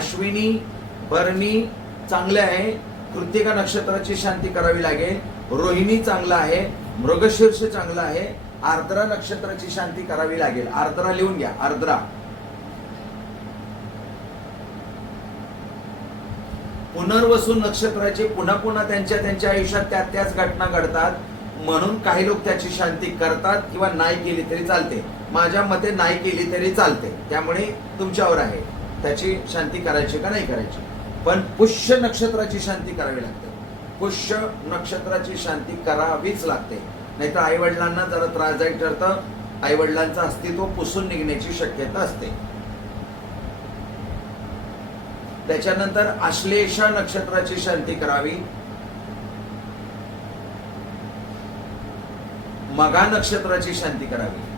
अश्विनी भरणी चांगले आहे, कृत्तिका नक्षत्राची शांती करावी लागेल, रोहिणी चांगला आहे, मृगशीर्ष चांगला आहे, आर्द्रा नक्षत्राची शांती करावी लागेल. आर्द्रा लिहून घ्या, आर्द्रा. पुनर्वसू नक्षत्राचे पुन्हा पुन्हा त्यांच्या आयुष्यात त्याच घटना घडतात, म्हणून काही लोक त्याची शांती करतात किंवा नाही केली तरी चालते. माझ्या मते नाही केली तरी चालते, त्यामुळे तुमच्यावर आहे त्याची शांती करायची का नाही करायची. पण पुष्य नक्षत्राची शांती करावी लागते. पुष्य नक्षत्राची शांती करावीच लागते, नाहीतर आई वडिलांना जरा त्रासदायक ठरतं. आई वडिलांचं अस्तित्व पुसून निघण्याची शक्यता असते. त्याच्यानंतर आश्लेषा नक्षत्राची शांती करावी, मघा नक्षत्राची शांती करावी.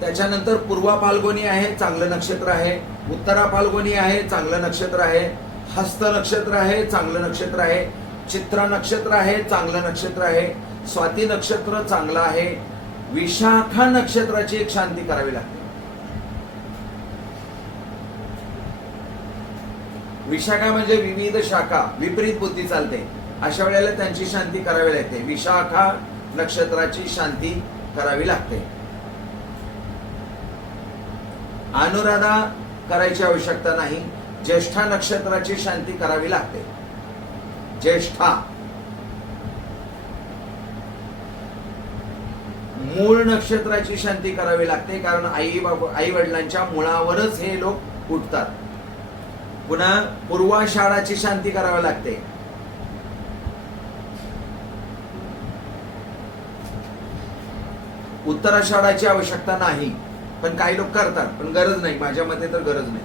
त्याच्यानंतर पूर्वा फाल्गुनी आहे, चांगलं नक्षत्र आहे. उत्तरा फाल्गुनी आहे, चांगलं नक्षत्र आहे. हस्त नक्षत्र आहे, चांगलं नक्षत्र आहे. चित्रा नक्षत्र आहे, चांगलं नक्षत्र आहे. स्वाती नक्षत्र चांगलं आहे. विशाखा नक्षत्राची एक शांती करावी लागते. विशाखा म्हणजे विविध शाखा, विपरीत बुद्धी चालते, अशा वेळेला त्यांची शांती करावी लागते. विशाखा नक्षत्राची शांती करावी लागते. अनुराधा करायची आवश्यकता नाही, ज्येष्ठा नक्षत्राची शांती करावी लागते. ज्येष्ठा. मूळ नक्षत्राची शांती करावी लागते, कारण आई वडिलांच्या मुळावरच हे लोक उठतात. पुन्हा पूर्वाषाढाची शांती करावी लागते. उत्तराषाढाची आवश्यकता नाही, पण काही लोक करतात, पण गरज नाही, माझ्या मते तर गरज नाही.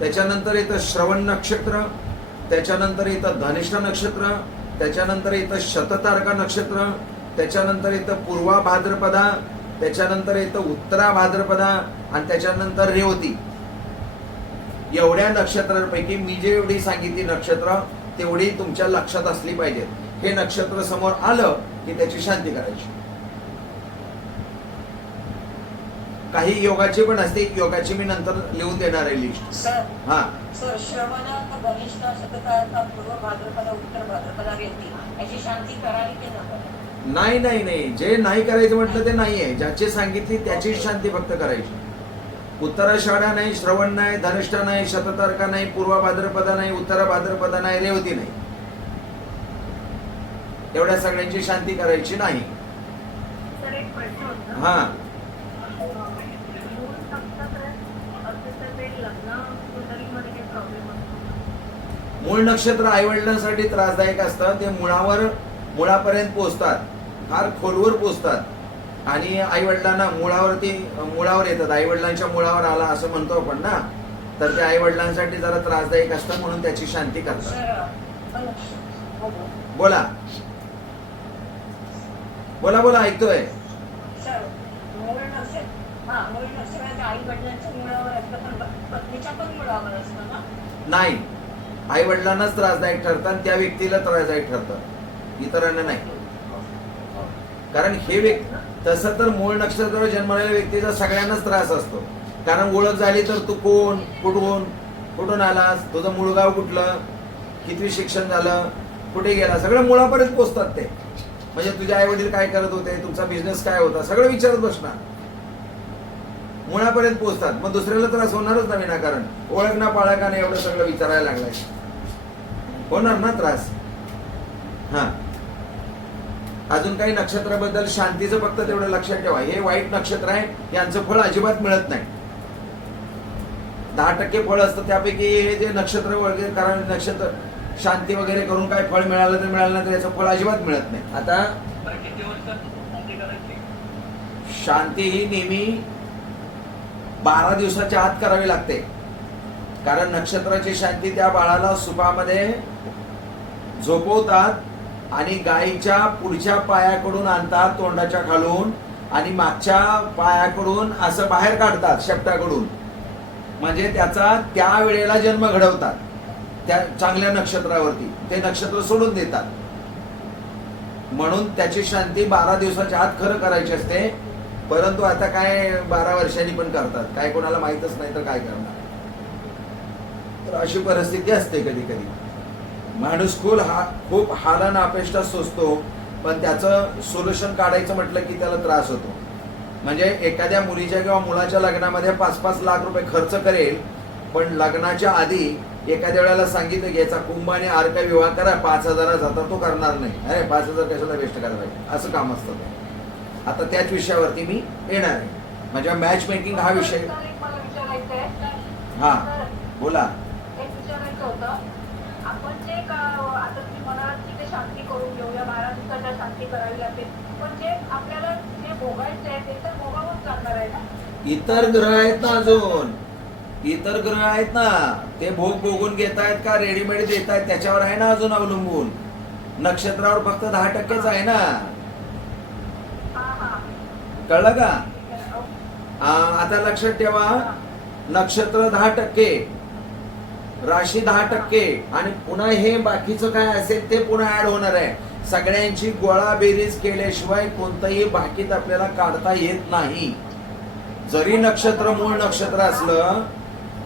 त्याच्यानंतर येतं श्रवण नक्षत्र, त्याच्यानंतर येतं धनिष्ठ नक्षत्र, त्याच्यानंतर येतं शततारका नक्षत्र, त्याच्यानंतर येतं पूर्वा भाद्रपदा, त्याच्यानंतर येतं उत्तरा भाद्रपदा आणि त्याच्यानंतर रेवती. एवढ्या नक्षत्रांपैकी मी जे एवढी सांगितली नक्षत्र तेवढी तुमच्या लक्षात असली पाहिजेत. हे नक्षत्र समोर आलं की त्याची शांती करायची. काही योगाची पण असते, योगाची मी नंतर लिहून देणार आहे लिस्ट. हा सर, श्रवण, धनिष्ठ, शततारका, पूर्व भाद्रपदा, उत्तर भाद्रपदा, रेवती याची शांती करावी की नाही? नाही नाही, जे नाही करायचं म्हटलं ते नाही आहे. ज्याची सांगितली त्याची शांती फक्त करायची. उत्तराषाढा नाही, श्रवण नाही, धनिष्ठा नाही, शततारका नाही, पूर्व भाद्रपदा नाही, उत्तर भाद्रपदा नाही, रेवती नाही, एवढ्या सगळ्यांची शांती करायची नाही. हा, मूळ नक्षत्र आई वडिलांसाठी त्रासदायक असतं. ते मुळापर्यंत पोहोचतात, फार खोलवर पोहोचतात आणि आई वडिलांना मुळावर येतात. आई वडिलांच्या मुळावर आला असं म्हणतो आपण ना, तर ते आई वडिलांसाठी जरा त्रासदायक असतं, म्हणून त्याची शांती करतात. बोला बोला बोला, ऐकतोय. नाही, आई वडिलांनाच त्रासदायक ठरतं आणि त्या व्यक्तीला त्रासदायक ठरतं, इतरांना नाही. कारण हे तसं तर मूळ नक्षत्रावर जन्मलेल्या व्यक्तीचा सगळ्यांनाच त्रास असतो. कारण ओळख झाली तर तू कोण, कुठून आलास, तुझं मूळ गाव कुठलं, किती शिक्षण झालं, कुठे गेला, सगळं मुळापर्यंत पोहोचतात ते. म्हणजे तुझे आई वडील काय करत होते, तुमचा बिझनेस काय होता, सगळं विचारत बसणार, मुळापर्यंत पोहोचतात. मग दुसऱ्याला त्रास होणारच नाही ना, कारण ओळख ना पाळकाने एवढं सगळं विचारायला लागलाय, होणार ना त्रास. हा, अजून काही नक्षत्राबद्दल शांतीचं फक्त तेवढं लक्षात ठेवा, हे वाईट नक्षत्र आहे, यांचं फळ अजिबात मिळत नाही. 10% फळ असतं, त्यापैकी हे जे नक्षत्र वगैरे कारण नक्षत्र शांती वगैरे करून काय फळ मिळालं तर मिळालं, तर याचं फळ अजिबात मिळत नाही. आता शांती ही नेहमी 12 दिवसाच्या आत करावी लागते, कारण नक्षत्राची शांती त्या बाळाला सुपामध्ये झोपवतात आणि गायीच्या पुढच्या पायाकडून आणतात तोंडाच्या खालून आणि मागच्या पायाकडून असं बाहेर काढतात शेपटाकडून, म्हणजे त्याचा त्या वेळेला जन्म घडवतात त्या चांगल्या नक्षत्रावरती. ते नक्षत्र सोडून देतात. म्हणून त्याची शांती 12 दिवसाच्या आत खरं करायची असते. परंतु आता काय 12 वर्षांनी पण करतात, काय कोणाला माहीतच नाही तर काय करणार. तर अशी परिस्थिती असते कधी कधी. माणूस खूप हालान अपेष्टा सोसतो, पण त्याचं सोल्युशन काढायचं म्हटलं की त्याला त्रास होतो. म्हणजे एखाद्या मुलीच्या किंवा मुलाच्या लग्नामध्ये 5-5 लाख रुपये खर्च करेल, पण लग्नाच्या आधी एखाद्या वेळेला सांगितलं की याचा कुंभ आणि अर्क विवाह करा, 5,000 तर तो करणार नाही. अरे 5,000 कशाला वेस्ट करायला पाहिजे, असं काम असतं ते. आता त्याच विषयावरती मी येणार आहे. म्हणजे मॅच मेकिंग हा विषय. मला विचारायचं आहे. हा बोला. एक विचारायचं होतं, आपण जे आता तुम्ही म्हणालात की ते शांती करून घेऊया, 12 दिवसाच्या शांती करावी लागते, पण जे आपल्याला जे भोगायचं आहे ते तर भोगावंच लागणार आहे ना. इतर ग्रह आहेत ना, अजून इतर ग्रह आहेत ना, ते भोग भोगून घेत आहेत का रेडीमेड देत आहेत त्याच्यावर आहे ना अजून अवलंबून. नक्षत्रावर फक्त 10%च आहे ना, कळलं का? आता लक्षात ठेवा, नक्षत्र 10%, राशी 10%, आणि पुन्हा हे बाकीचं काय असेल ते पुन्हा ऍड होणार आहे. सगळ्यांची गोळा बेरीज केल्याशिवाय कोणतंही बाकीत आपल्याला काढता येत नाही. जरी नक्षत्र मूळ नक्षत्र असलं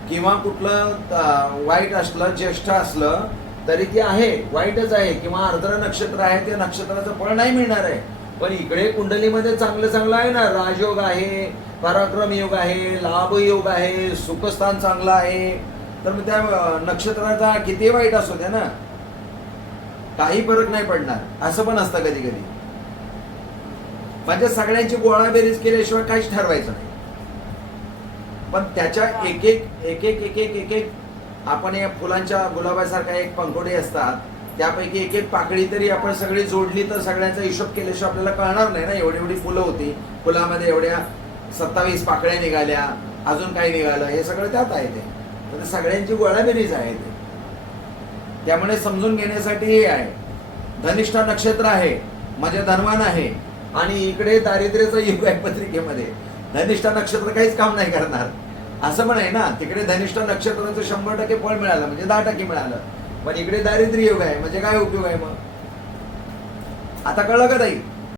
किंवा कुठलं वाईट असलं, ज्येष्ठ असलं, तरी ते आहे वाईटच आहे, किंवा आर्द्र नक्षत्र आहे, ते नक्षत्राचं फळ नाही मिळणार आहे. पण इकडे कुंडलीमध्ये चांगलं चांगलं आहे ना, राजयोग आहे, पराक्रम योग आहे, लाभ योग आहे, सुखस्थान चांगलं आहे. तर मग त्या नक्षत्राचा किती वाईट असू द्या ना, काही फरक नाही पडणार. असं पण असतं कधी कधी. म्हणजे सगळ्यांची गोळाबेरीज केल्याशिवाय काहीच ठरवायचं नाही. पण त्याच्या एक एक आपण या फुलांच्या गुलाबासारख्या एक पंखोडी असतात, त्यापैकी एक एक पाकळी तरी आपण सगळी जोडली तर सगळ्यांचा हिशोब केल्याशिवाय आपल्याला कळणार नाही ना. एवढी एवढी फुलं होती, फुलामध्ये एवढ्या 27 पाकळ्या निघाल्या, अजून काही निघालं, हे सगळं त्यात आहे. ते सगळ्यांची गोळाबेरीज आहे ते. त्यामुळे समजून घेण्यासाठी हे आहे. धनिष्ठा नक्षत्र आहे म्हणजे धनवान आहे, आणि इकडे दारिद्र्याचा युग आहे पत्रिकेमध्ये. धनिष्ठा नक्षत्र काहीच काम नाही करणार असं पण आहे ना. तिकडे धनिष्ठा नक्षत्राचं 100% फळ मिळालं म्हणजे 10% मिळालं, पण इकडे दारिद्र्य योग आहे म्हणजे काय उपयोग आहे मग? आता कळलं का ताई?